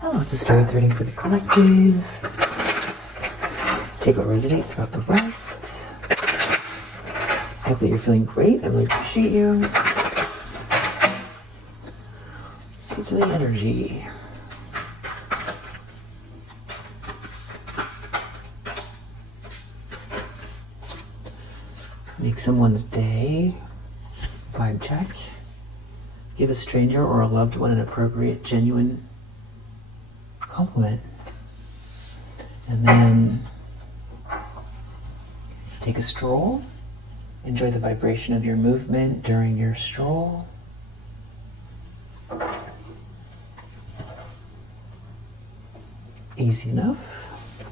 Hello, it's a strength reading for the collective. Take what resonates throughout the rest. I hope that you're feeling great. I really appreciate you. Seeds of the energy. Make someone's day. Vibe check. Give a stranger or a loved one an appropriate, genuine compliment. And then take a stroll. Enjoy the vibration of your movement during your stroll. Easy enough.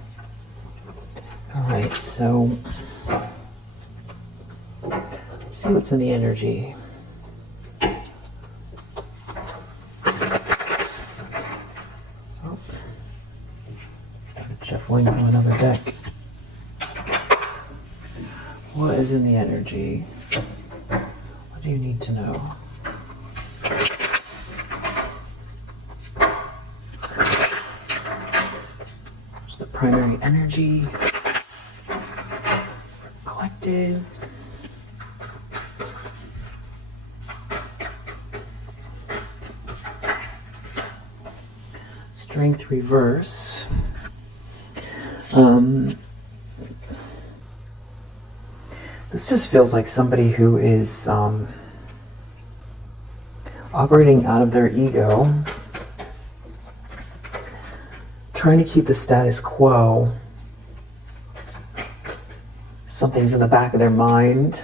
All right, so let's see what's in the energy. Shuffling from another deck. What is in the energy? What do you need to know? What's the primary energy? Collective. Strength reverse. This just feels like somebody who is operating out of their ego, trying to keep the status quo. Something's in the back of their mind.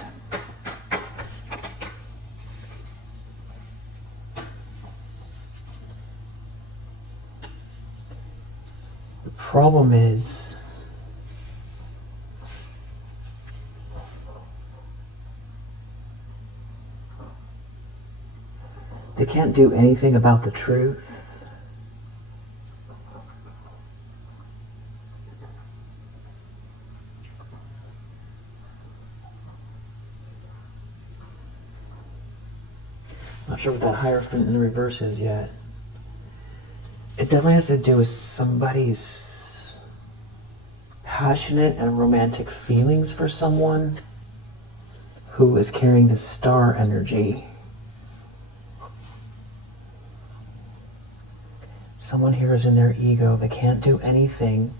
The problem is, they can't do anything about the truth. Not sure what that Hierophant in the reverse is yet. It definitely has to do with somebody's passionate and romantic feelings for someone who is carrying the star energy. Someone here is in their ego. They can't do anything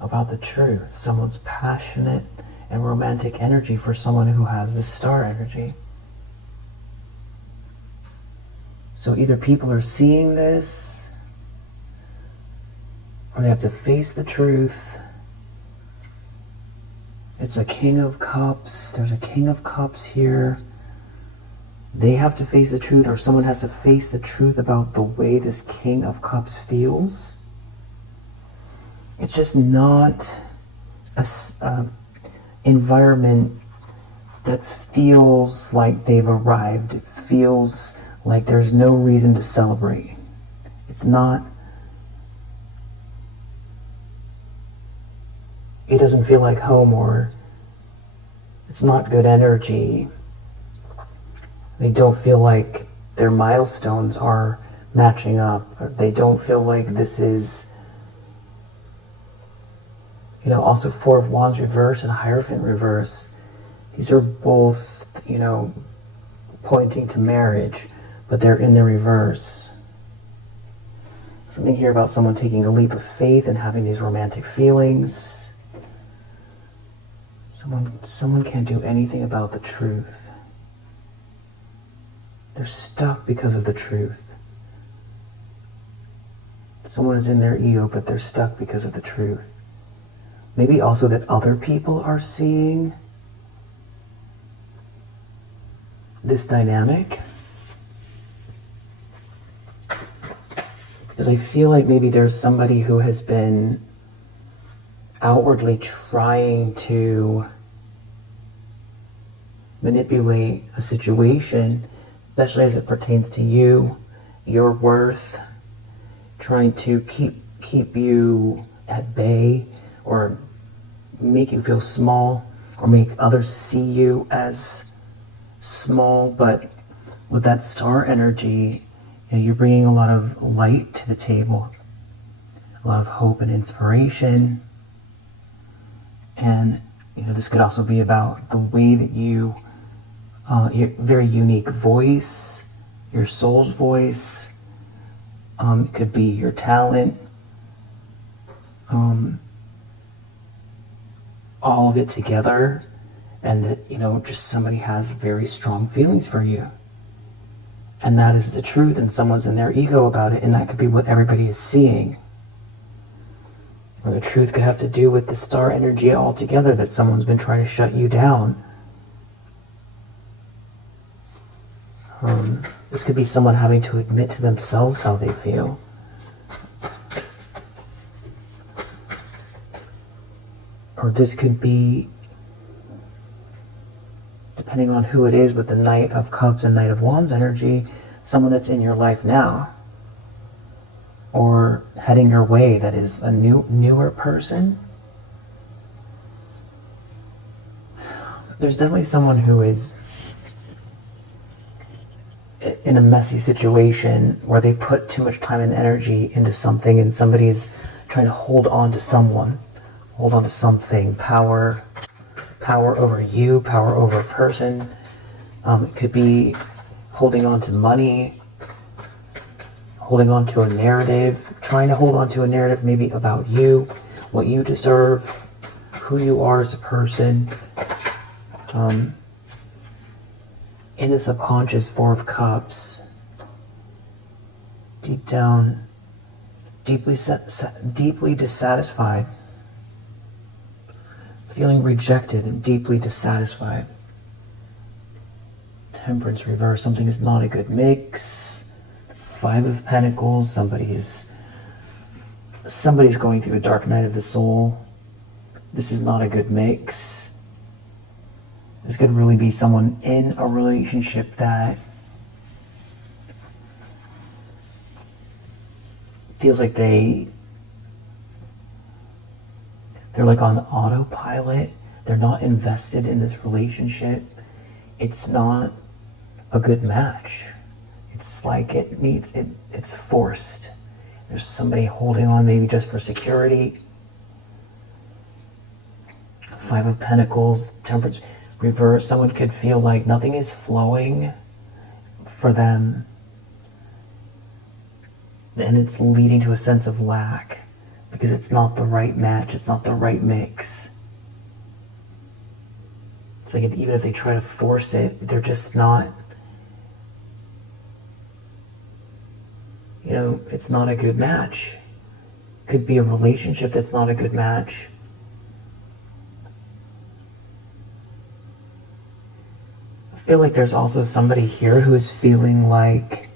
about the truth. Someone's passionate and romantic energy for someone who has the star energy. So either people are seeing this, or they have to face the truth. It's a King of Cups. There's a King of Cups here. They have to face the truth, or someone has to face the truth about the way this King of Cups feels. It's just not an environment that feels like they've arrived. It feels like there's no reason to celebrate. It's not. It doesn't feel like home, or it's not good energy. They don't feel like their milestones are matching up. Or they don't feel like this is, also Four of Wands reverse and Hierophant reverse. These are both, pointing to marriage, but they're in the reverse. Something here about someone taking a leap of faith and having these romantic feelings. Someone can't do anything about the truth. They're stuck because of the truth. Someone is in their ego, but they're stuck because of the truth. Maybe also that other people are seeing this dynamic. Because I feel like maybe there's somebody who has been outwardly trying to manipulate a situation, especially as it pertains to you, your worth, trying to keep you at bay, or make you feel small, or make others see you as small. But with that star energy, you're bringing a lot of light to the table. a lot of hope and inspiration. And this could also be about the way that your very unique voice, your soul's voice. It could be your talent. All of it together, and that just somebody has very strong feelings for you, and that is the truth, and someone's in their ego about it, and that could be what everybody is seeing. Or the truth could have to do with the star energy altogether, that someone's been trying to shut you down. This could be someone having to admit to themselves how they feel. Or this could be, depending on who it is, with the Knight of Cups and Knight of Wands energy, someone that's in your life now, or heading your way, that is a newer person. There's definitely someone who is in a messy situation where they put too much time and energy into something, and somebody's trying to hold on to someone, hold on to something, power over you, power over a person. It could be holding on to money, holding on to a narrative, trying to hold on to a narrative maybe about you, what you deserve, who you are as a person. In the subconscious, Four of Cups, deep down, deeply dissatisfied, feeling rejected and deeply dissatisfied. Temperance reverse, something is not a good mix. Five of Pentacles, somebody's going through a dark night of the soul. This is not a good mix. This could really be someone in a relationship that feels like they're like on autopilot. They're not invested in this relationship. It's not a good match. It's like it's forced. There's somebody holding on maybe just for security. Five of Pentacles, Temperance reverse. Someone could feel like nothing is flowing for them, and it's leading to a sense of lack because it's not the right match, it's not the right mix. It's like even if they try to force it, they're just not, it's not a good match. Could be a relationship that's not a good match. I feel like there's also somebody here who's feeling like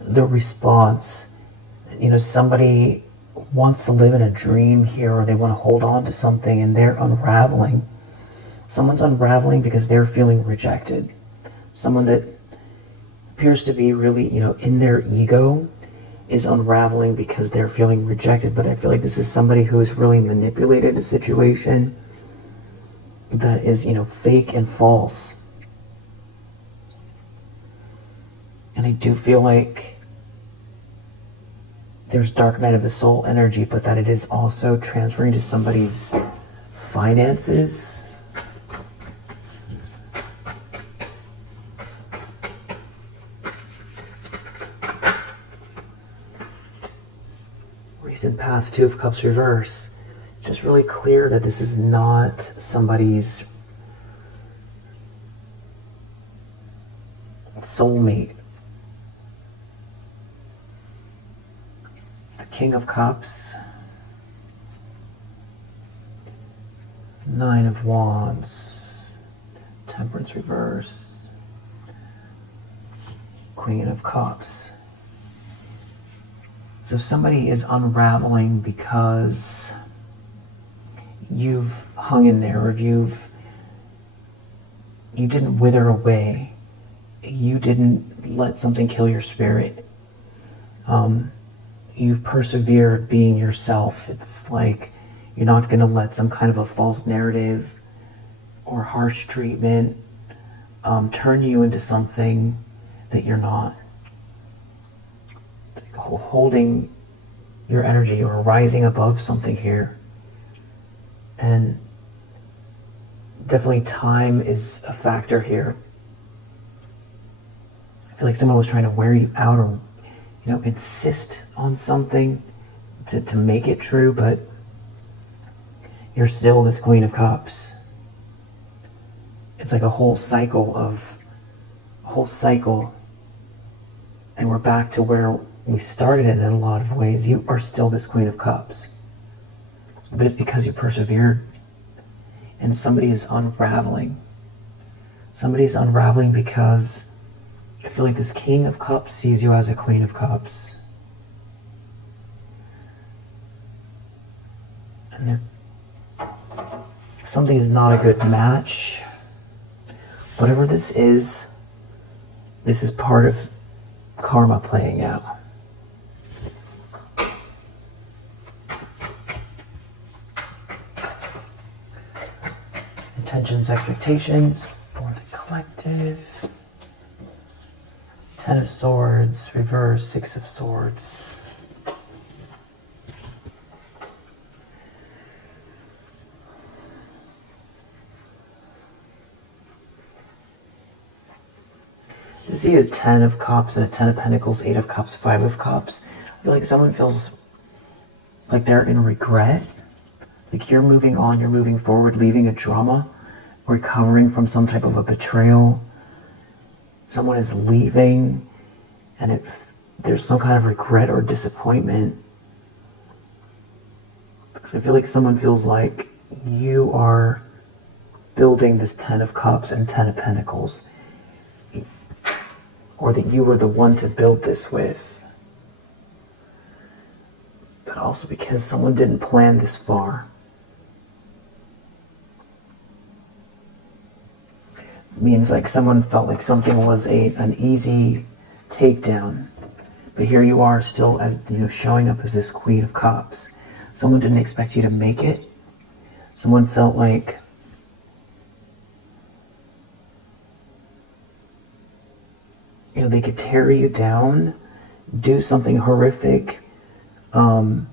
the response, somebody wants to live in a dream here, or they want to hold on to something, and they're unraveling. Someone's unraveling because they're feeling rejected. Someone that appears to be really, in their ego is unraveling because they're feeling rejected. But I feel like this is somebody who has really manipulated a situation that is, fake and false. And I do feel like there's dark night of the soul energy, but that it is also transferring to somebody's finances. Recent past, Two of Cups reverse. It's just really clear that this is not somebody's soulmate. King of Cups, Nine of Wands, Temperance reverse, Queen of Cups. So somebody is unraveling because you've hung in there, or you didn't wither away. You didn't let something kill your spirit. You've persevered being yourself. It's like you're not going to let some kind of a false narrative or harsh treatment turn you into something that you're not. holding your energy or rising above something here. And definitely time is a factor here. I feel like someone was trying to wear you out or, insist on something to make it true, but you're still this Queen of Cups. It's like a whole cycle, and we're back to where we started it in a lot of ways. You are still this Queen of Cups, but it's because you persevered, and somebody is unraveling. Somebody's unraveling because I feel like this King of Cups sees you as a Queen of Cups. And something is not a good match. Whatever this is part of karma playing out. Intentions, expectations for the collective. 10 of Swords, reverse, 6 of Swords. You see a 10 of Cups and a 10 of Pentacles, 8 of Cups, 5 of Cups. I feel like someone feels like they're in regret. Like you're moving on, you're moving forward, leaving a drama, recovering from some type of a betrayal. Someone is leaving, and there's some kind of regret or disappointment. Because I feel like someone feels like you are building this 10 of Cups and 10 of Pentacles. Or that you were the one to build this with. But also because someone didn't plan this far. It means like someone felt like something was an easy takedown. But here you are still as showing up as this Queen of Cups. Someone didn't expect you to make it. Someone felt like they could tear you down, do something horrific. Something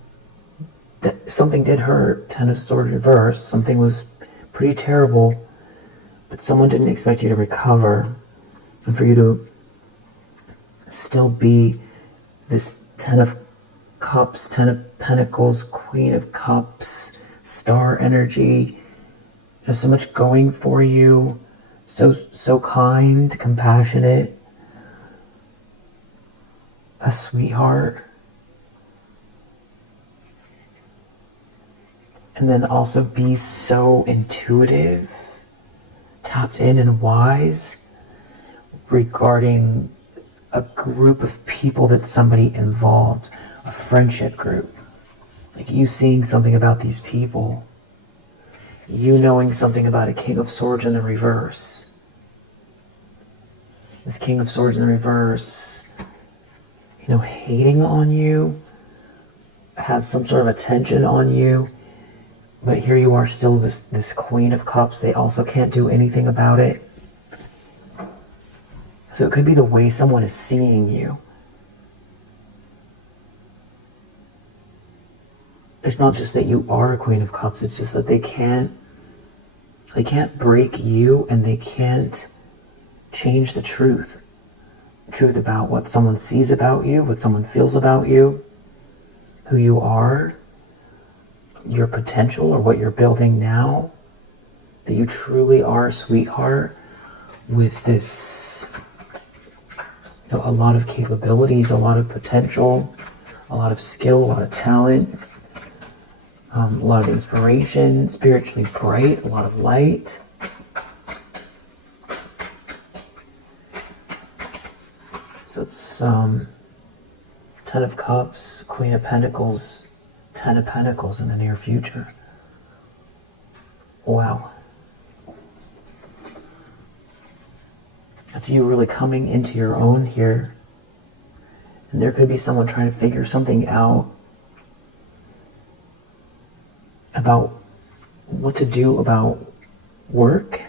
did hurt, 10 of Swords reverse. Something was pretty terrible, but someone didn't expect you to recover. And for you to still be this 10 of Cups, 10 of Pentacles, Queen of Cups, star energy. There's so much going for you. So kind, compassionate. A sweetheart. And then also be so intuitive, tapped in and wise regarding a group of people that somebody involved, a friendship group. Like you seeing something about these people, you knowing something about a King of Swords in the reverse. This King of Swords in the reverse, hating on you, had some sort of attention on you, but here you are still this Queen of Cups. They also can't do anything about it. So it could be the way someone is seeing you. It's not just that you are a Queen of Cups, it's just that they can't break you, and they can't change the truth. Truth about what someone sees about you, what someone feels about you, who you are, your potential, or what you're building now, that you truly are a sweetheart with this, a lot of capabilities, a lot of potential, a lot of skill, a lot of talent, a lot of inspiration, spiritually bright, a lot of light. So it's 10 of Cups, Queen of Pentacles, 10 of Pentacles in the near future. Wow. That's you really coming into your own here. And there could be someone trying to figure something out about what to do about work,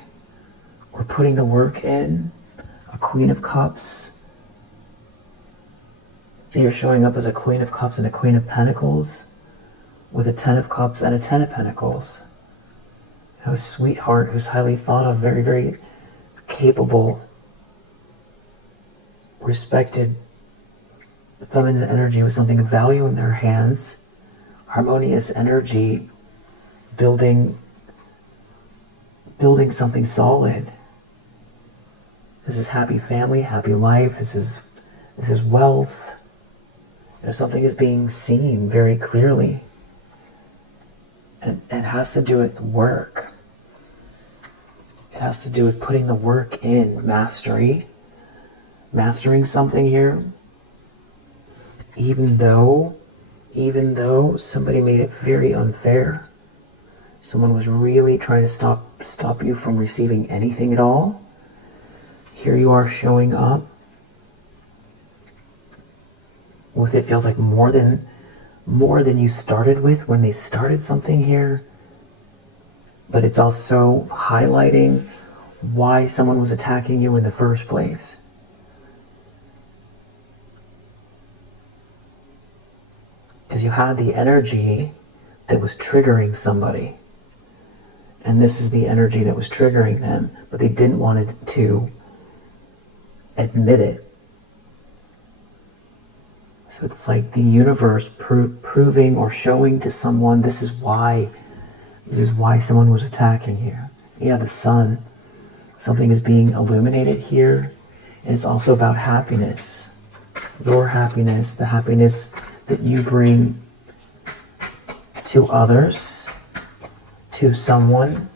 or putting the work in. A Queen of Cups. So you're showing up as a Queen of Cups and a Queen of Pentacles with a Ten of Cups and a Ten of Pentacles. A sweetheart who's highly thought of, very, very capable, respected, feminine energy with something of value in their hands, harmonious energy, building something solid. This is happy family, happy life. This is wealth. Something is being seen very clearly. And it has to do with work. It has to do with putting the work in, mastering something here. Even though somebody made it very unfair. Someone was really trying to stop you from receiving anything at all. Here you are showing up with, it feels like more than you started with when they started something here. But it's also highlighting why someone was attacking you in the first place. Because you had the energy that was triggering somebody. And this is the energy that was triggering them, but they didn't want to admit it. So it's like the universe proving or showing to someone, this is why someone was attacking you. Yeah, the sun. Something is being illuminated here. And it's also about happiness. Your happiness, the happiness that you bring to others, to someone.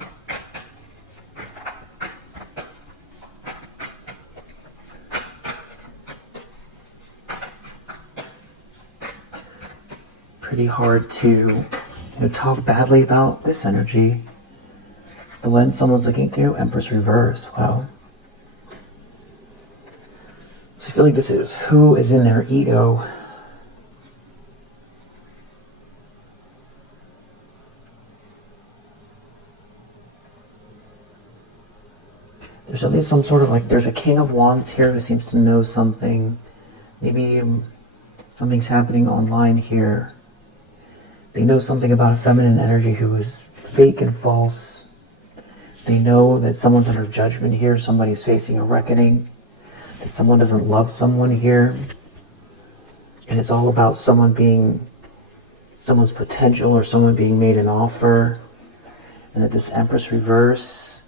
Pretty hard to talk badly about this energy. The lens someone's looking through, Empress reverse. Wow. So I feel like this is who is in their ego. There's some sort of like, there's a King of Wands here who seems to know something. Maybe something's happening online here. They know something about a feminine energy who is fake and false. They know that someone's under judgment here. Somebody's facing a reckoning. That someone doesn't love someone here. And it's all about someone's potential or someone being made an offer. And that this Empress reverse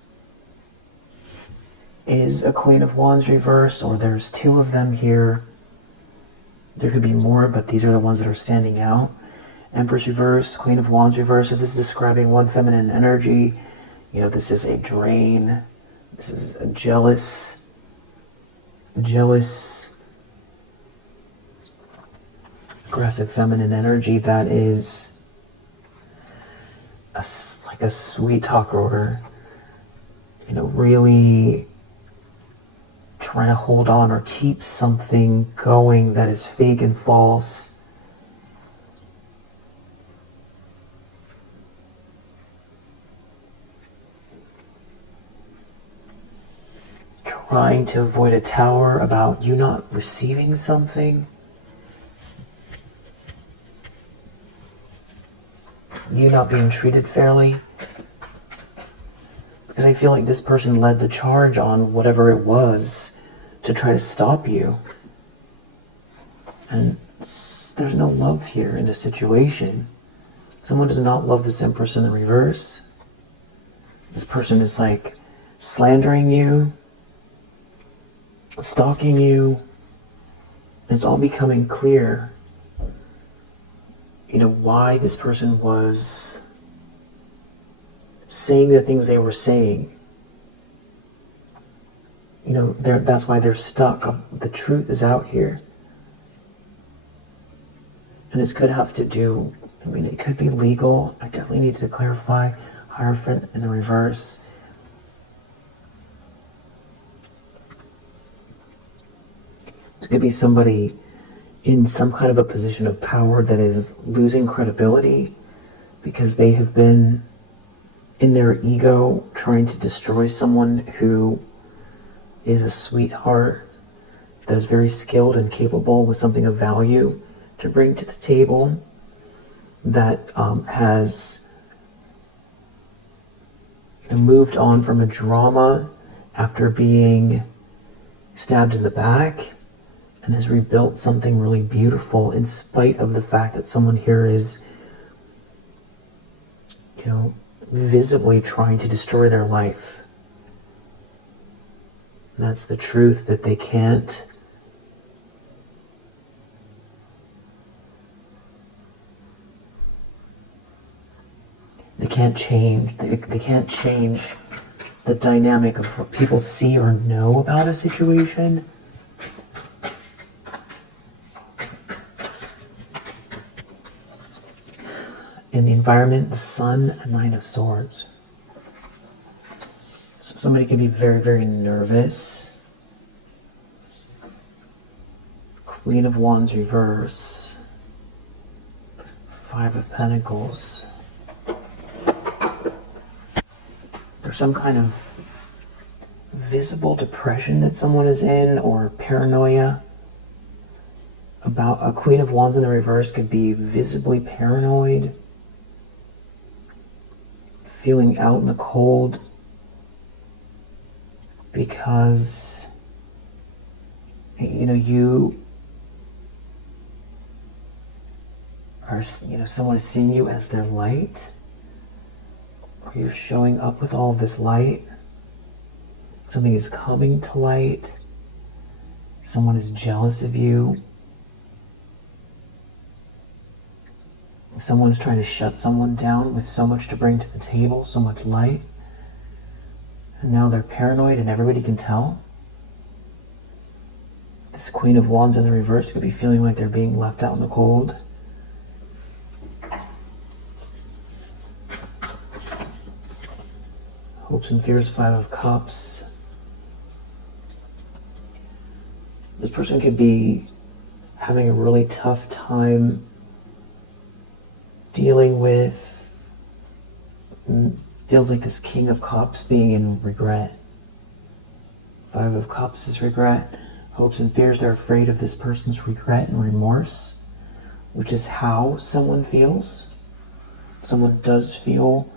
is a Queen of Wands reverse, or there's two of them here. There could be more, but these are the ones that are standing out. Empress reverse, Queen of Wands reverse. If this is describing one feminine energy, this is a drain. This is a jealous, aggressive feminine energy that is like a sweet talker, really trying to hold on or keep something going that is fake and false. Trying to avoid a tower about you not receiving something. You not being treated fairly. Because I feel like this person led the charge on whatever it was to try to stop you. And there's no love here in a situation. Someone does not love this Empress in the reverse. This person is like slandering you, stalking you. It's all becoming clear, why this person was saying the things they were saying. That's why they're stuck. The truth is out here. And this could have to do, it could be legal. I definitely need to clarify. Hierophant in the reverse. It could be somebody in some kind of a position of power that is losing credibility because they have been in their ego trying to destroy someone who is a sweetheart that is very skilled and capable with something of value to bring to the table, that has moved on from a drama after being stabbed in the back, and has rebuilt something really beautiful in spite of the fact that someone here is, visibly trying to destroy their life. And that's the truth, that they can't change. They can't change the dynamic of what people see or know about a situation. In the environment, the Sun and Nine of Swords. So somebody can be very, very nervous. Queen of Wands reverse. Five of Pentacles. There's some kind of visible depression that someone is in, or paranoia. About a Queen of Wands in the reverse could be visibly paranoid, feeling out in the cold because you are, someone is seeing you as their light, or you're showing up with all of this light. Something is coming to light. Someone is jealous of you. Someone's trying to shut someone down with so much to bring to the table, so much light. And now they're paranoid and everybody can tell. This Queen of Wands in the reverse could be feeling like they're being left out in the cold. Hopes and fears, Five of Cups. This person could be having a really tough time dealing with, feels like this King of Cups being in regret. Five of Cups is regret. Hopes and fears, they're afraid of this person's regret and remorse, which is how someone feels. Someone does feel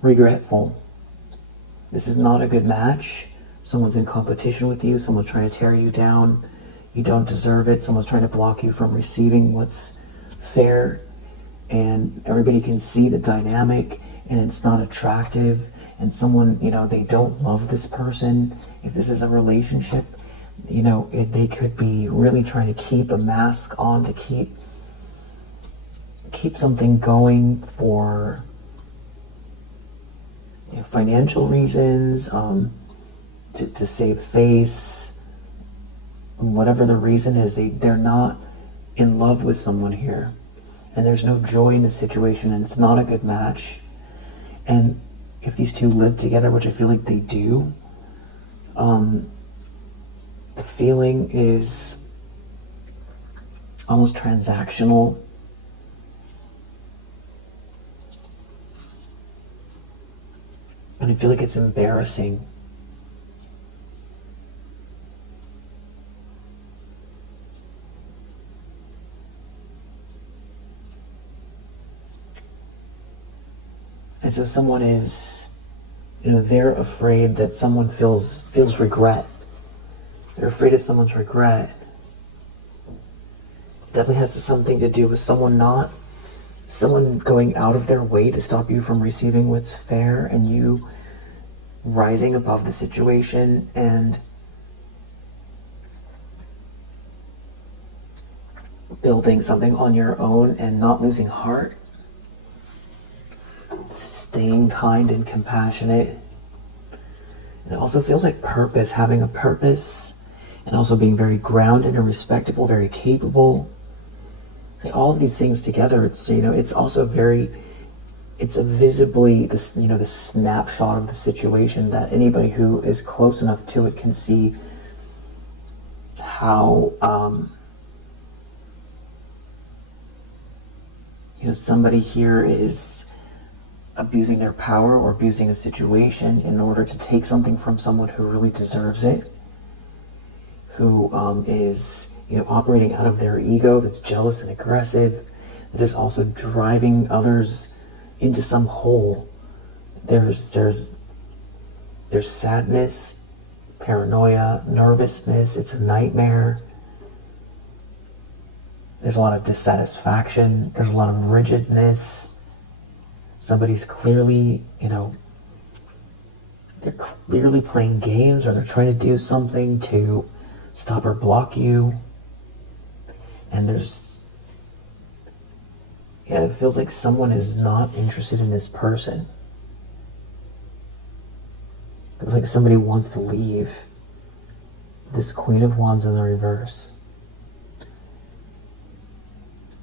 regretful. This is not a good match. Someone's in competition with you. Someone's trying to tear you down. You don't deserve it. Someone's trying to block you from receiving what's fair. And everybody can see the dynamic, and it's not attractive. And someone, they don't love this person. If this is a relationship, they could be really trying to keep a mask on, to keep something going for financial reasons, to save face, whatever the reason is. They're not in love with someone here, and there's no joy in the situation, and it's not a good match. And if these two live together, which I feel like they do, the feeling is almost transactional. And I feel like it's embarrassing. And so someone is, they're afraid that someone feels regret. They're afraid of someone's regret. Definitely has something to do with someone going out of their way to stop you from receiving what's fair, and you rising above the situation and building something on your own and not losing heart. Staying kind and compassionate. And it also feels like purpose, having a purpose, and also being very grounded and respectable, very capable. All of these things together, it's also it's a visibly the snapshot of the situation that anybody who is close enough to it can see how somebody here is abusing their power or abusing a situation in order to take something from someone who really deserves it, who is, operating out of their ego, that's jealous and aggressive, that is also driving others into some hole. There's sadness, paranoia, nervousness. It's a nightmare. There's a lot of dissatisfaction. There's a lot of rigidness. Somebody's clearly, they're clearly playing games, or they're trying to do something to stop or block you. And it feels like someone is not interested in this person. It's like somebody wants to leave. This Queen of Wands in the reverse.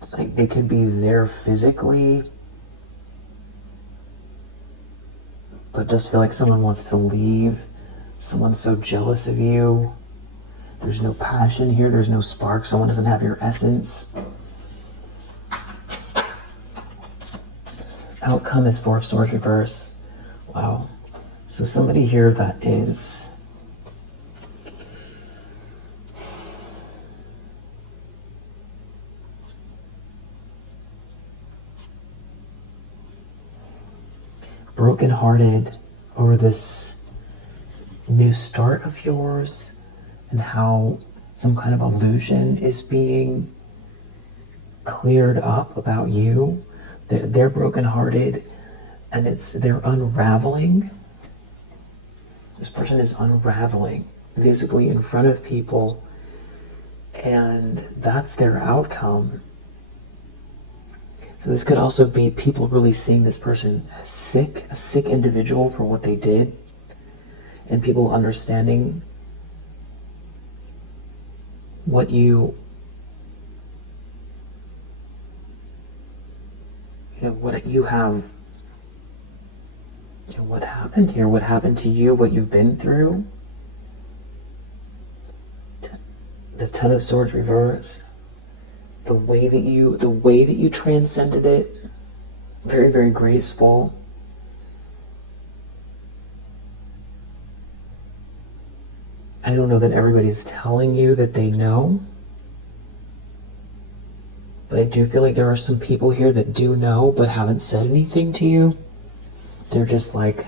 It's like they could be there physically, but just feel like someone wants to leave. Someone's so jealous of you. There's no passion here. There's no spark. Someone doesn't have your essence. Outcome is Four of Swords reverse. Wow. So somebody here that is brokenhearted over this new start of yours, and how some kind of illusion is being cleared up about you. They're brokenhearted, and they're unraveling. This person is unraveling visibly in front of people, and that's their outcome. So this could also be people really seeing this person as sick, a sick individual for what they did, and people understanding what you have, what happened here, what happened to you, what you've been through. The Ten of Swords reverse. The way that you transcended it, very, very graceful. I don't know that everybody's telling you that they know, but I do feel like there are some people here that do know but haven't said anything to you. They're just like,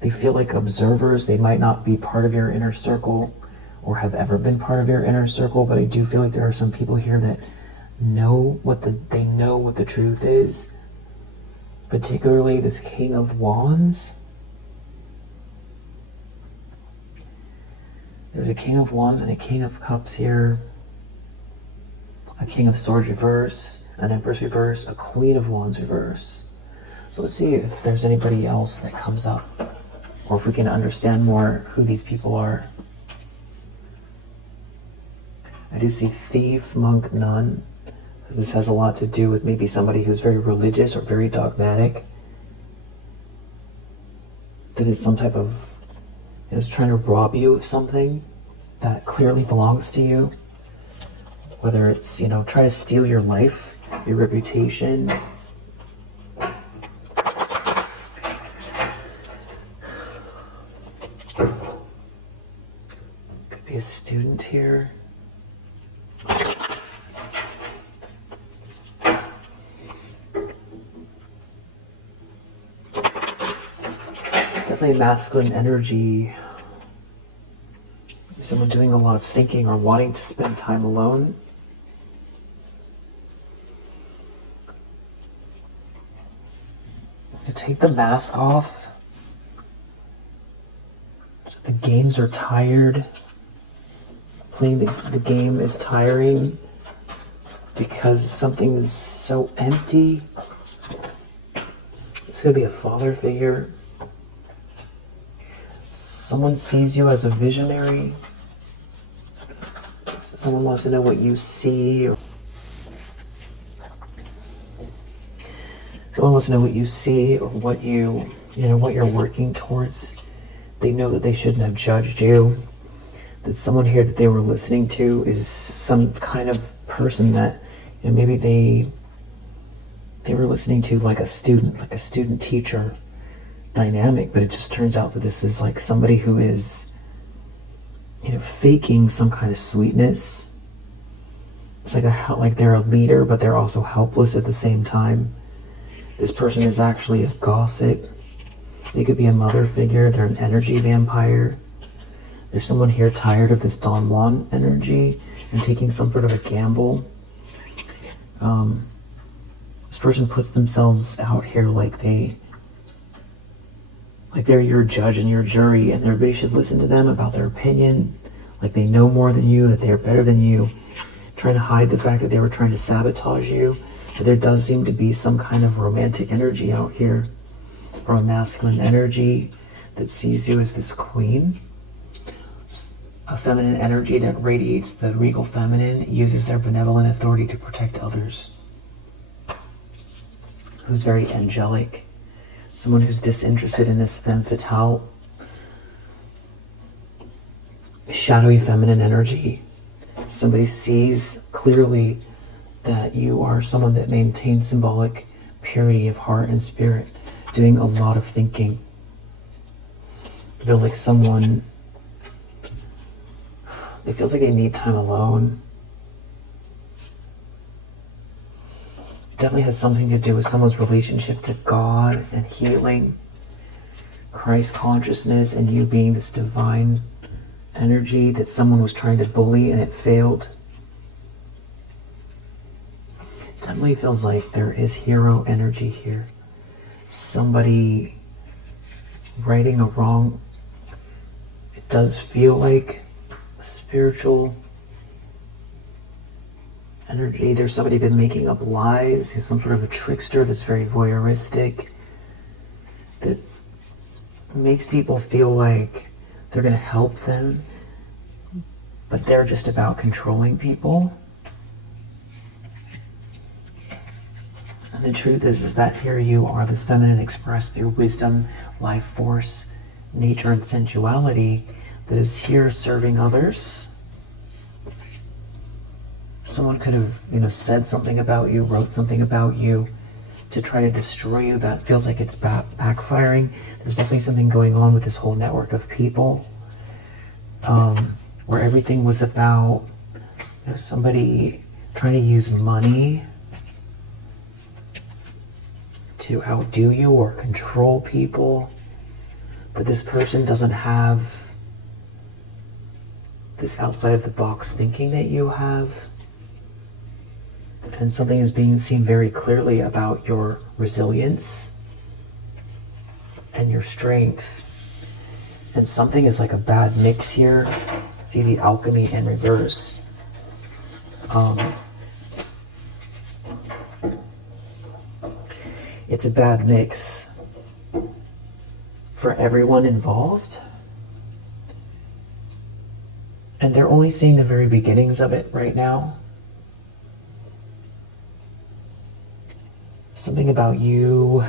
they feel like observers. They might not be part of your inner circle or have ever been part of your inner circle, but I do feel like there are some people here that know what the truth is. Particularly this King of Wands. There's a King of Wands and a King of Cups here. A King of Swords reverse, an Empress reverse, a Queen of Wands reverse. So let's see if there's anybody else that comes up, or if we can understand more who these people are. I do see Thief, Monk, Nun. This has a lot to do with maybe somebody who's very religious or very dogmatic. That is some type of, is trying to rob you of something that clearly belongs to you. Whether it's, try to steal your life, your reputation. Could be a student here. Definitely masculine energy. Someone doing a lot of thinking or wanting to spend time alone. To take the mask off. So the games are tired. Playing the game is tiring because something is so empty. It's going to be a father figure. Someone sees you as a visionary. Someone wants to know what you see. Someone wants to know what you see, or what what you're working towards. They know that they shouldn't have judged you. That someone here that they were listening to is some kind of person that, maybe they were listening to like a student teacher dynamic, but it just turns out that this is like somebody who is faking some kind of sweetness. It's like they're a leader, but they're also helpless at the same time. This person is actually a gossip. They could be a mother figure. They're an energy vampire. There's someone here tired of this Don Juan energy and taking some sort of a gamble. This person puts themselves out here like they're your judge and your jury, and everybody should listen to them about their opinion, like they know more than you, that they're better than you, trying to hide the fact that they were trying to sabotage you. But there does seem to be some kind of romantic energy out here, or a masculine energy that sees you as this queen. A feminine energy that radiates the regal feminine, uses their benevolent authority to protect others. Who's very angelic. Someone who's disinterested in this femme fatale, shadowy feminine energy. Somebody sees clearly that you are someone that maintains symbolic purity of heart and spirit, doing a lot of thinking. It feels like it feels like they need time alone. It definitely has something to do with someone's relationship to God and healing, Christ consciousness, and you being this divine energy that someone was trying to bully and it failed. It definitely feels like there is hero energy here. Somebody righting a wrong. It does feel like a spiritual energy. There's somebody been making up lies, who's some sort of a trickster that's very voyeuristic, that makes people feel like they're going to help them, but they're just about controlling people. And the truth is that here you are, this feminine expressed through wisdom, life force, nature, and sensuality, that is here serving others. Someone could have, said something about you, wrote something about you to try to destroy you. That feels like it's backfiring. There's definitely something going on with this whole network of people, where everything was about somebody trying to use money to outdo you or control people. But this person doesn't have this outside of the box thinking that you have. And something is being seen very clearly about your resilience and your strength. And something is like a bad mix here. See the alchemy in reverse. It's a bad mix for everyone involved. And they're only seeing the very beginnings of it right now. Something about you.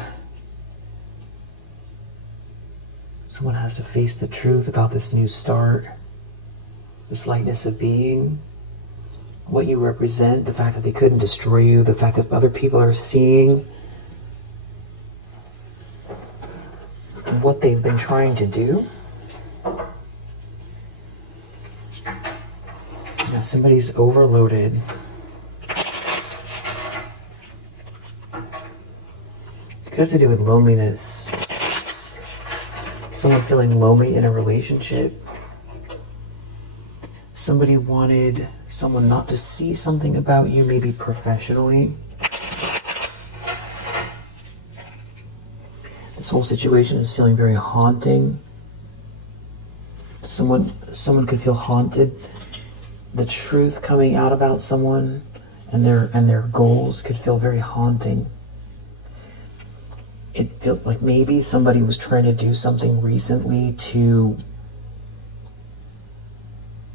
Someone has to face the truth about this new start, this lightness of being, what you represent, the fact that they couldn't destroy you, the fact that other people are seeing what they've been trying to do. Now somebody's overloaded. It has to do with loneliness. Someone feeling lonely in a relationship. Somebody wanted someone not to see something about you, maybe professionally. This whole situation is feeling very haunting. Someone could feel haunted. The truth coming out about someone and their goals could feel very haunting. It feels like maybe somebody was trying to do something recently to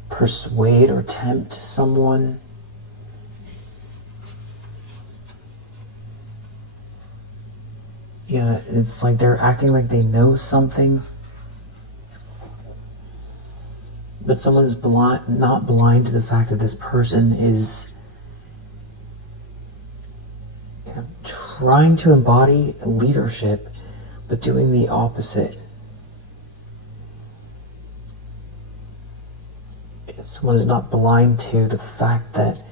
persuade or tempt someone. Yeah, it's like they're acting like they know something, but someone's not blind to the fact that this person is trying to embody leadership, but doing the opposite. someone is not blind to the fact that,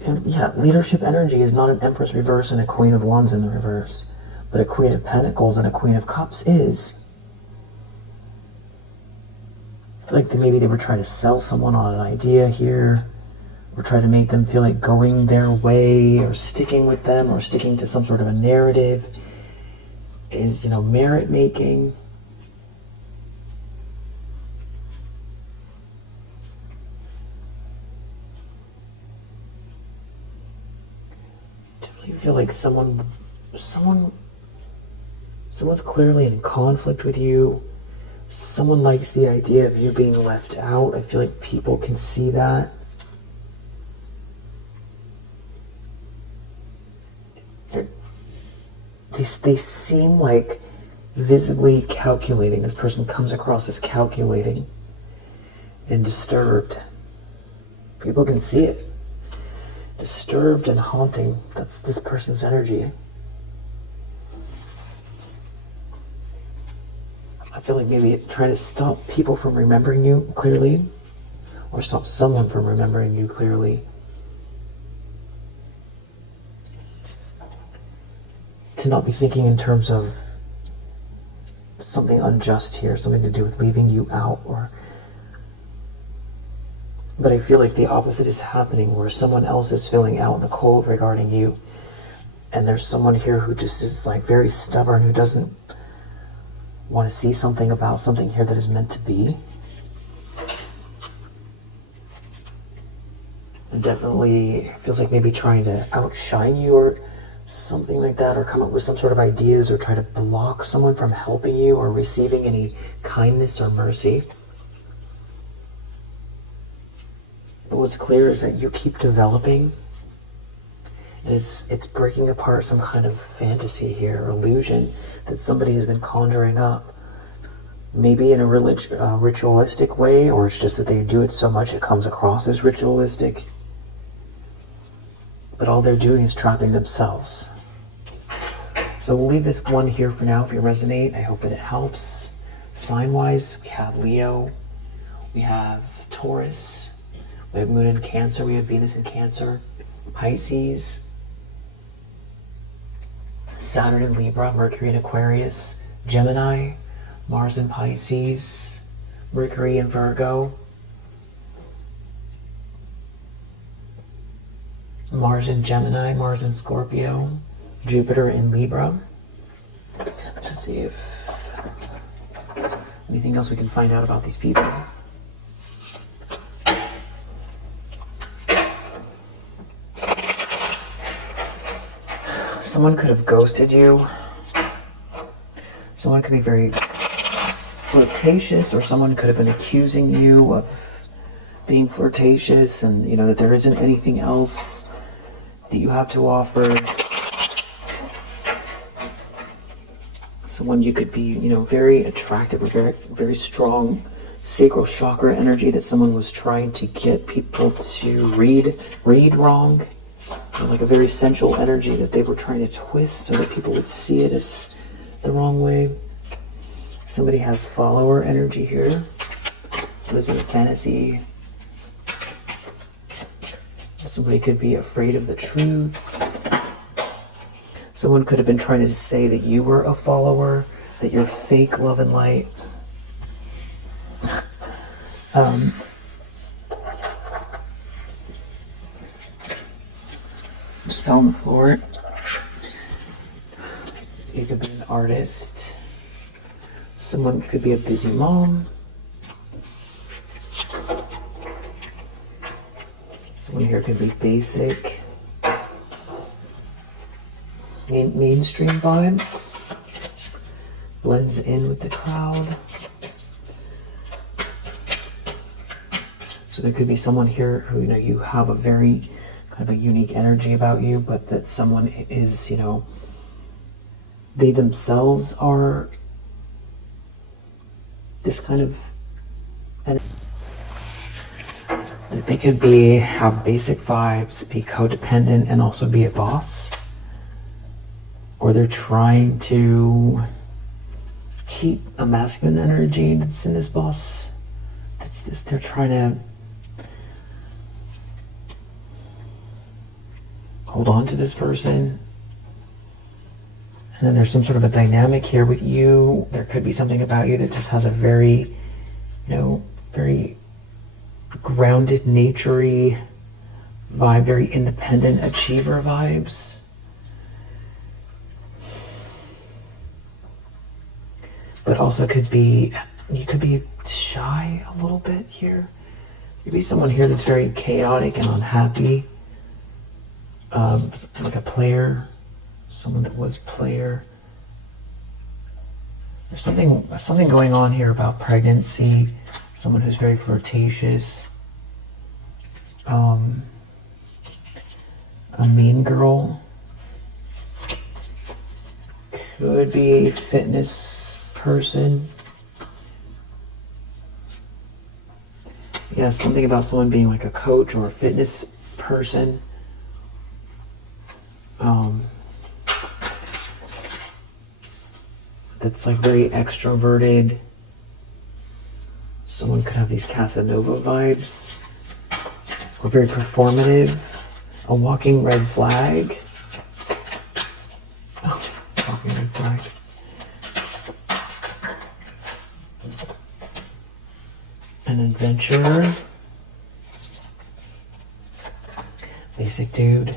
and yeah, leadership energy is not an Empress reverse and a Queen of Wands in the reverse, but a Queen of Pentacles and a Queen of Cups is. I feel like maybe they were trying to sell someone on an idea here, or try to make them feel like going their way, or sticking with them, or sticking to some sort of a narrative is, merit making. Definitely feel like someone's clearly in conflict with you. Someone likes the idea of you being left out. I feel like people can see that. They seem like visibly calculating. This person comes across as calculating and disturbed. People can see it. Disturbed and haunting. That's this person's energy. I feel like maybe trying to stop people from remembering you clearly, or stop someone from remembering you clearly. To not be thinking in terms of something unjust here, something to do with leaving you out, but I feel like the opposite is happening, where someone else is feeling out in the cold regarding you, and there's someone here who just is like very stubborn, who doesn't want to see something about something here that is meant to be. It definitely feels like maybe trying to outshine you or something like that, or come up with some sort of ideas, or try to block someone from helping you or receiving any kindness or mercy. But what's clear is that you keep developing, and it's breaking apart some kind of fantasy here, illusion that somebody has been conjuring up, maybe in a ritualistic way, or it's just that they do it so much it comes across as ritualistic. But all they're doing is trapping themselves. So we'll leave this one here for now if you resonate. I hope that it helps. Sign-wise, we have Leo, we have Taurus, we have Moon in Cancer, we have Venus in Cancer, Pisces, Saturn in Libra, Mercury in Aquarius, Gemini, Mars in Pisces, Mercury in Virgo, Mars in Gemini, Mars in Scorpio, Jupiter in Libra. Let's just see if anything else we can find out about these people. Someone could have ghosted you. Someone could be very flirtatious, or someone could have been accusing you of being flirtatious, and that there isn't anything else that you have to offer. Someone you could be, very attractive, or very, very strong sacral chakra energy that someone was trying to get people to read wrong. Like a very sensual energy that they were trying to twist so that people would see it as the wrong way. Somebody has follower energy here, lives in a fantasy. Somebody could be afraid of the truth. Someone could have been trying to say that you were a follower, that you're fake love and light. Just fell on the floor. You could be an artist. Someone could be a busy mom. Someone here could be basic. Mainstream vibes. Blends in with the crowd. So there could be someone here who, you have a very kind of a unique energy about you, but that someone is, they themselves are this kind of energy. They could have basic vibes, be codependent, and also be a boss. Or they're trying to keep a masculine energy that's in this boss, It's this, they're trying to hold on to this person. And then there's some sort of a dynamic here with you. There could be something about you that just has a very, very grounded, nature-y vibe, very independent achiever vibes. But also you could be shy a little bit here. Could be someone here that's very chaotic and unhappy. Like a player, someone that was player. There's something going on here about pregnancy. Someone who's very flirtatious. A mean girl. Could be a fitness person. Yeah, something about someone being like a coach or a fitness person. That's like very extroverted. Someone could have these Casanova vibes. Or very performative. A walking red flag. Oh, walking red flag. An adventurer. Basic dude.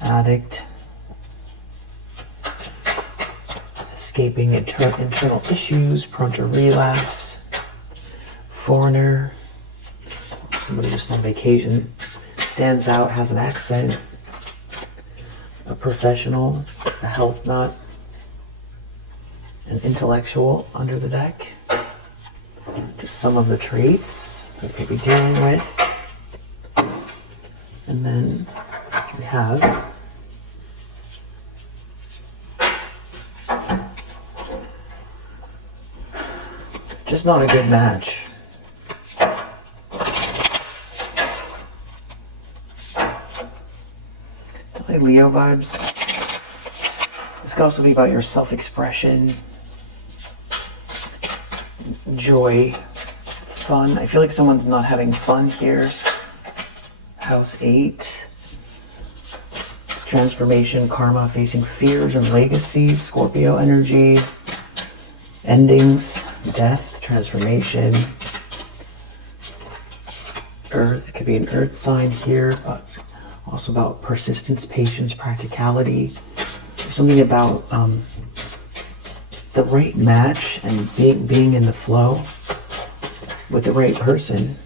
Addict. Escaping internal issues, prone to relapse. Foreigner. Somebody just on vacation. Stands out, has an accent. A professional. A health nut. An intellectual under the deck. Just some of the traits that they could be dealing with. And then we have just not a good match. Like Leo vibes. This could also be about your self-expression, joy, fun. I feel like someone's not having fun here. House 8. Transformation, karma, facing fears and legacies. Scorpio energy. Endings, death, transformation. Earth, could be an earth sign here. Also about persistence, patience, practicality. There's something about the right match and being in the flow with the right person.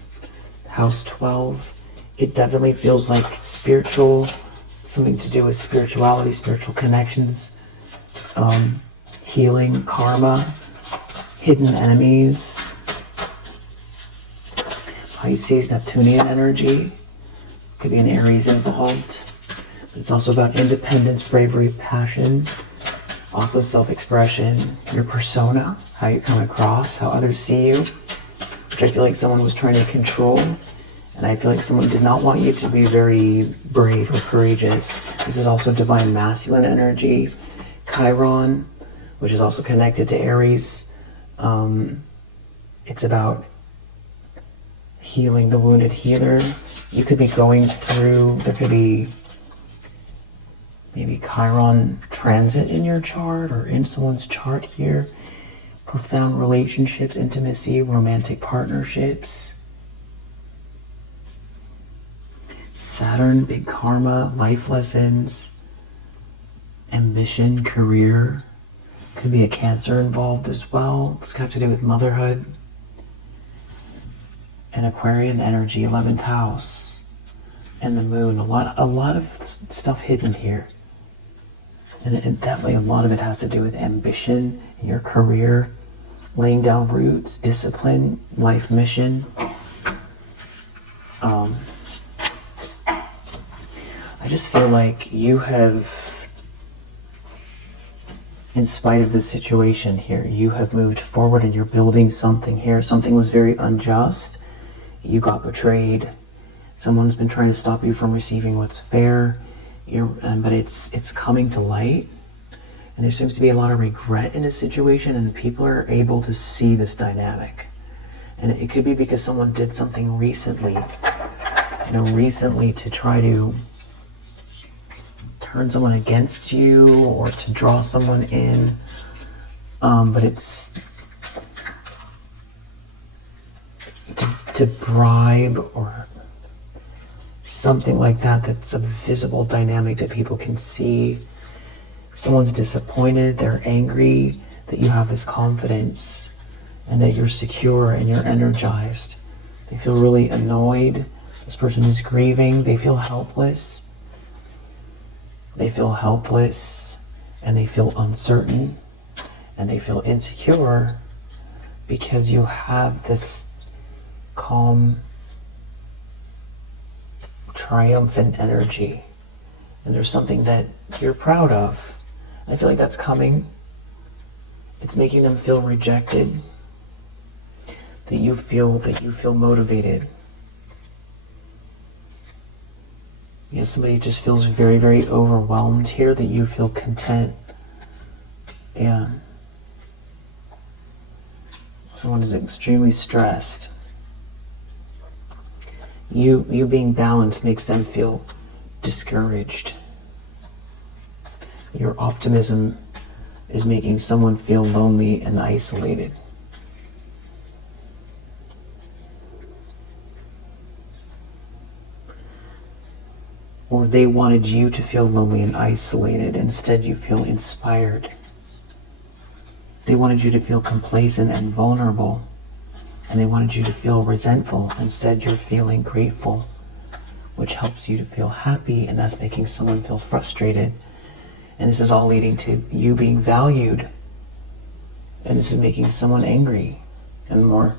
House 12. It definitely feels like spiritual, something to do with spirituality, spiritual connections, healing, karma, hidden enemies. Pisces, Neptunian energy. Could be an Aries involved. But it's also about independence, bravery, passion. Also self-expression, your persona, how you come across, how others see you. Which I feel like someone was trying to control. And I feel like someone did not want you to be very brave or courageous. This is also divine masculine energy. Chiron, which is also connected to Aries. It's about healing, the wounded healer. You could be going through, there could be maybe Chiron transit in your chart or in someone's chart here. Profound relationships, intimacy, romantic partnerships. Saturn, big karma, life lessons, ambition, career. Could be a Cancer involved as well. It's got to do with motherhood. And Aquarian energy, 11th house. And the moon. A lot of stuff hidden here. And definitely a lot of it has to do with ambition, your career, laying down roots, discipline, life mission. I just feel like you have, in spite of the situation here, you have moved forward and you're building something here. Something was very unjust. You got betrayed. Someone's been trying to stop you from receiving what's fair. But it's coming to light. And there seems to be a lot of regret in a situation, and people are able to see this dynamic. And it could be because someone did something recently, recently to try to turn someone against you or to draw someone in. But it's to bribe or something like that, that's a visible dynamic that people can see. Someone's disappointed, they're angry that you have this confidence and that you're secure and you're energized. They feel really annoyed. This person is grieving. They feel helpless. They feel helpless and they feel uncertain and they feel insecure because you have this calm, triumphant energy, and there's something that you're proud of. I feel like that's coming. It's making them feel rejected, that you feel motivated. Yeah, somebody just feels very, very overwhelmed here, that you feel content. Yeah. Someone is extremely stressed. You being balanced makes them feel discouraged. Your optimism is making someone feel lonely and isolated. Or they wanted you to feel lonely and isolated. Instead, you feel inspired. They wanted you to feel complacent and vulnerable. And they wanted you to feel resentful. Instead, you're feeling grateful, which helps you to feel happy, and that's making someone feel frustrated. And this is all leading to you being valued. And this is making someone angry. And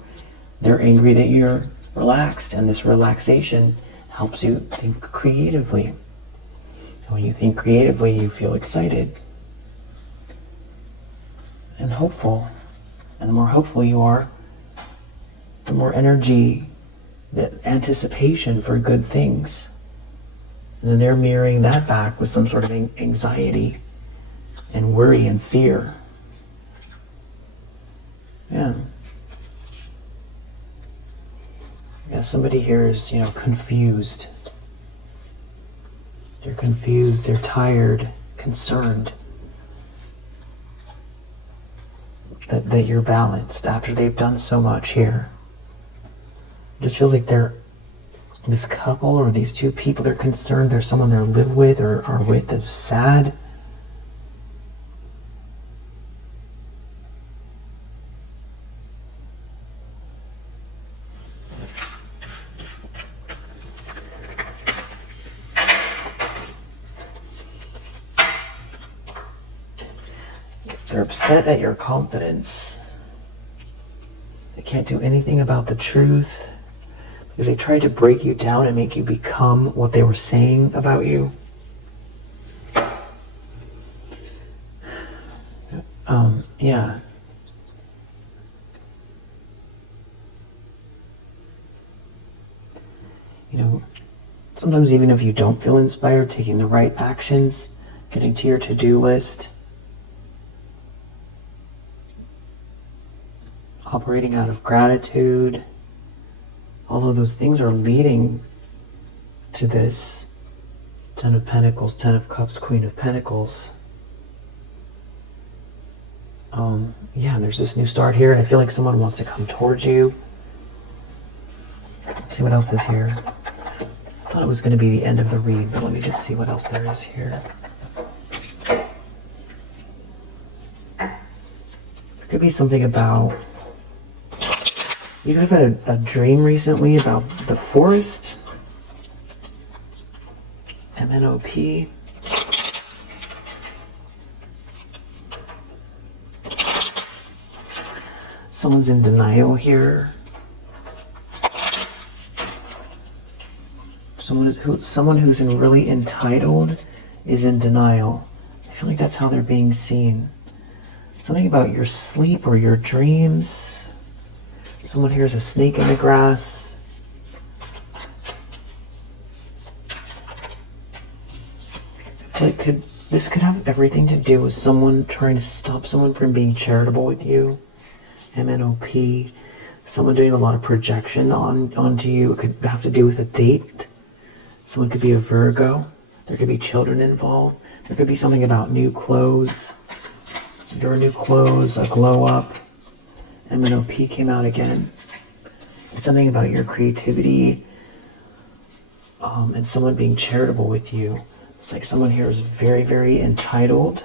they're angry that you're relaxed, and this relaxation helps you think creatively. And when you think creatively, you feel excited and hopeful. And the more hopeful you are, the more energy, the anticipation for good things. And then they're mirroring that back with some sort of anxiety and worry and fear. Yeah. Yeah, somebody here is, confused. They're confused, they're tired, concerned. That you're balanced after they've done so much here. It just feels like this couple or these two people, they're concerned, there's someone they live with or are with that's sad. They're upset at your confidence. They can't do anything about the truth because they tried to break you down and make you become what they were saying about you. Yeah. Sometimes even if you don't feel inspired, taking the right actions, getting to your to-do list, operating out of gratitude, all of those things are leading to this 10 of Pentacles, 10 of Cups, Queen of Pentacles. There's this new start here. I feel like someone wants to come towards you. Let's see what else is here. I thought it was going to be the end of the read, but let me just see what else there is here. There could be something about... You could have had a dream recently about the forest. MNOP. Someone's in denial here. Someone who's really entitled is in denial. I feel like that's how they're being seen. Something about your sleep or your dreams. Someone hears a snake in the grass. I feel like this could have everything to do with someone trying to stop someone from being charitable with you. MNOP. Someone doing a lot of projection onto you. It could have to do with a date. Someone could be a Virgo. There could be children involved. There could be something about new clothes. Your new clothes, a glow up. MNOP came out again. It's something about your creativity, and someone being charitable with you. It's like someone here is very, very entitled,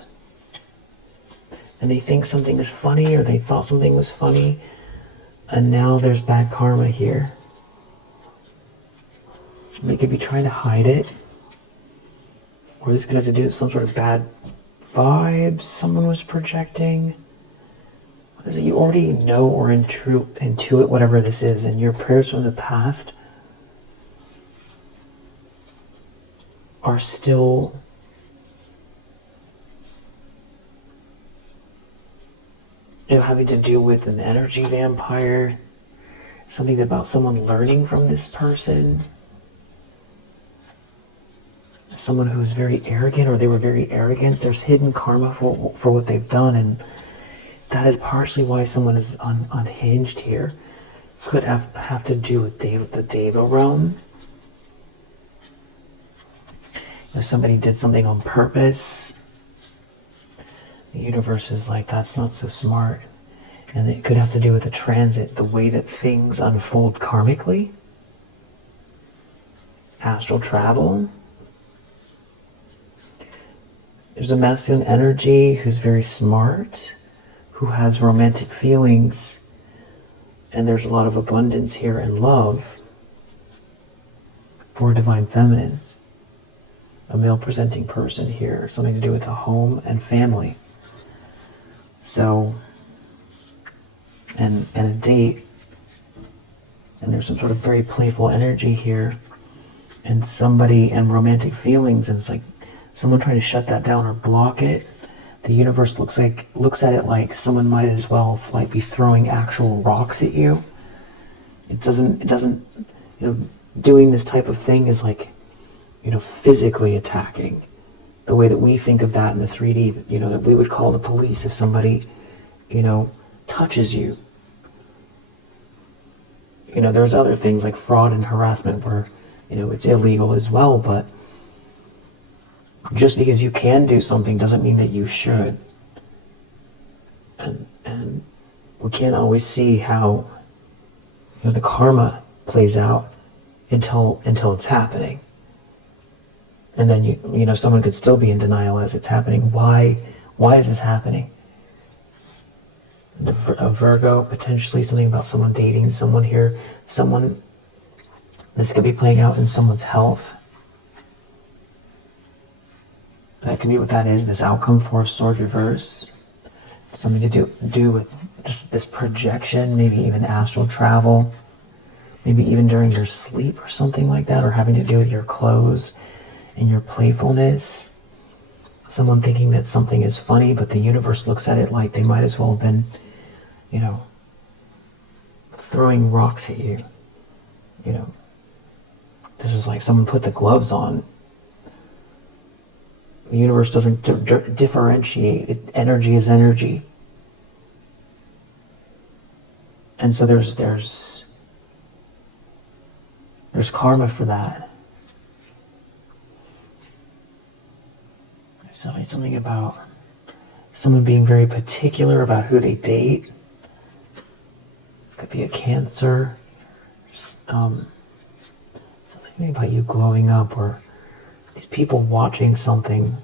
and they think something is funny, or they thought something was funny, and now there's bad karma here. And they could be trying to hide it, or this could have to do with some sort of bad vibes someone was projecting. What is it? You already know or intuit whatever this is, and your prayers from the past are still having to do with an energy vampire, something about someone learning from this person, someone who's very arrogant, or they were very arrogant. There's hidden karma for what they've done, and that is partially why someone is unhinged here. Could have to do with the Deva realm. If somebody did something on purpose, the universe is like, that's not so smart. And it could have to do with the transit, the way that things unfold karmically. Astral travel. There's a masculine energy who's very smart, who has romantic feelings, and there's a lot of abundance here and love for a divine feminine. A male presenting person here, something to do with a home and family. So, and a date, and there's some sort of very playful energy here, and somebody, and romantic feelings, and it's like someone trying to shut that down or block it. The universe looks at it like someone might as well be throwing actual rocks at you. It doesn't, doing this type of thing is like, physically attacking, the way that we think of that in the 3D, that we would call the police if somebody, touches you. There's other things like fraud and harassment where, it's illegal as well, but just because you can do something doesn't mean that you should. And we can't always see how the karma plays out until it's happening. And then someone could still be in denial as it's happening. Why is this happening? A Virgo, potentially something about someone dating someone here. This could be playing out in someone's health. That could be what that is, this outcome, Four of Swords reverse. Something to do with this projection, maybe even astral travel. Maybe even during your sleep or something like that, or having to do with your clothes and your playfulness. Someone thinking that something is funny, but the universe looks at it like they might as well have been, throwing rocks at you. This is like someone put the gloves on. The universe doesn't differentiate. Energy is energy. And so there's karma for that. There's something about someone being very particular about who they date. Could be a Cancer. Something about you glowing up, or these people watching something.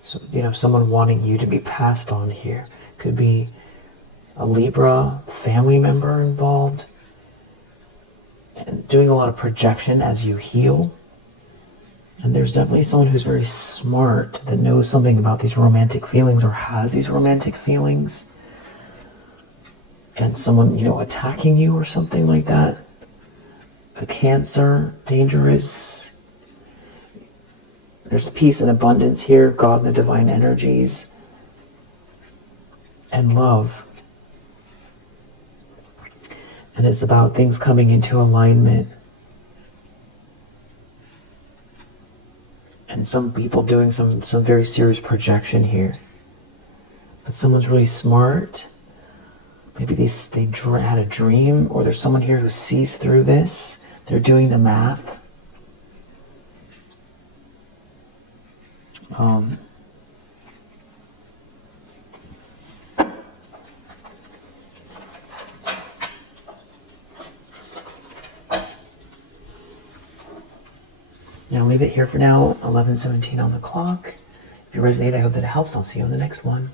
So, someone wanting you to be passed on here. Could be a Libra family member involved. And doing a lot of projection as you heal. And there's definitely someone who's very smart that knows something about these romantic feelings, or has these romantic feelings. And someone, attacking you or something like that. A Cancer, dangerous. There's peace and abundance here, God and the divine energies. And love. And it's about things coming into alignment. And some people doing some very serious projection here. But someone's really smart, Maybe they had a dream, or there's someone here who sees through this. They're doing the math. Now leave it here for now. 11:17 on the clock. If you resonate, I hope that it helps. I'll see you on the next one.